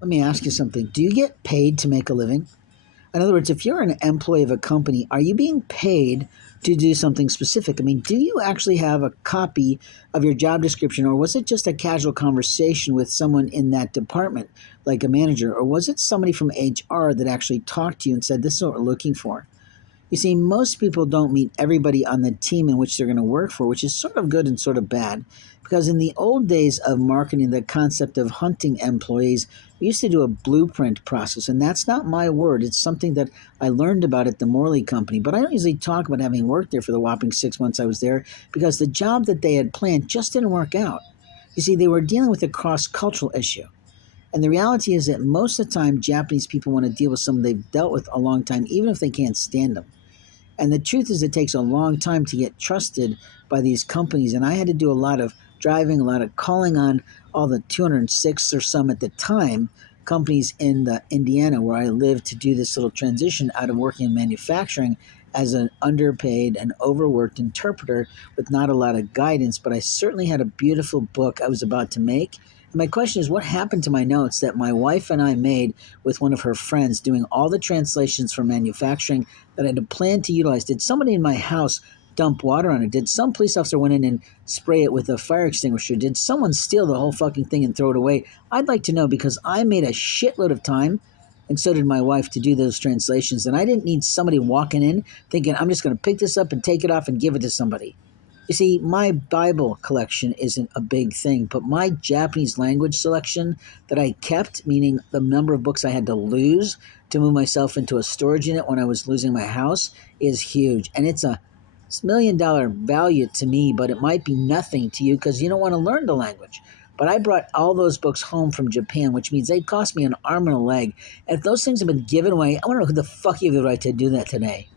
Let me ask you something. Do you get paid to make a living? In other words, if you're an employee of a company, are you being paid to do something specific? I mean, do you actually have a copy of your job description, or was it just a casual conversation with someone in that department, like a manager, or was it somebody from HR that actually talked to you and said, "This is what we're looking for"? You see, most people don't meet everybody on the team in which they're going to work for, which is sort of good and sort of bad. Because in the old days of marketing, the concept of hunting employees, we used to do a blueprint process. And that's not my word. It's something that I learned about at the Morley Company. But I don't usually talk about having worked there for the whopping 6 months I was there because the job that they had planned just didn't work out. You see, they were dealing with a cross cultural issue. And the reality is that most of the time, Japanese people want to deal with someone they've dealt with a long time, even if they can't stand them. And the truth is, it takes a long time to get trusted by these companies. And I had to do a lot of driving, a lot of calling on all the 206 or some at the time companies in the Indiana where I lived to do this little transition out of working in manufacturing as an underpaid and overworked interpreter with not a lot of guidance. But I certainly had a beautiful book I was about to make. And my question is, what happened to my notes that my wife and I made with one of her friends doing all the translations for manufacturing that I had planned to utilize? Did somebody in my house dump water on it? Did some police officer went in and spray it with a fire extinguisher? Did someone steal the whole fucking thing and throw it away? I'd like to know because I made a shitload of time, and so did my wife, to do those translations. And I didn't need somebody walking in thinking, I'm just going to pick this up and take it off and give it to somebody. You see, my Bible collection isn't a big thing, but my Japanese language selection that I kept, meaning the number of books I had to lose to move myself into a storage unit when I was losing my house, is huge. And it's a $1 million value to me, but it might be nothing to you because you don't want to learn the language. But I brought all those books home from Japan, which means they cost me an arm and a leg. And if those things have been given away, I want to know who the fuck you have the right to do that today.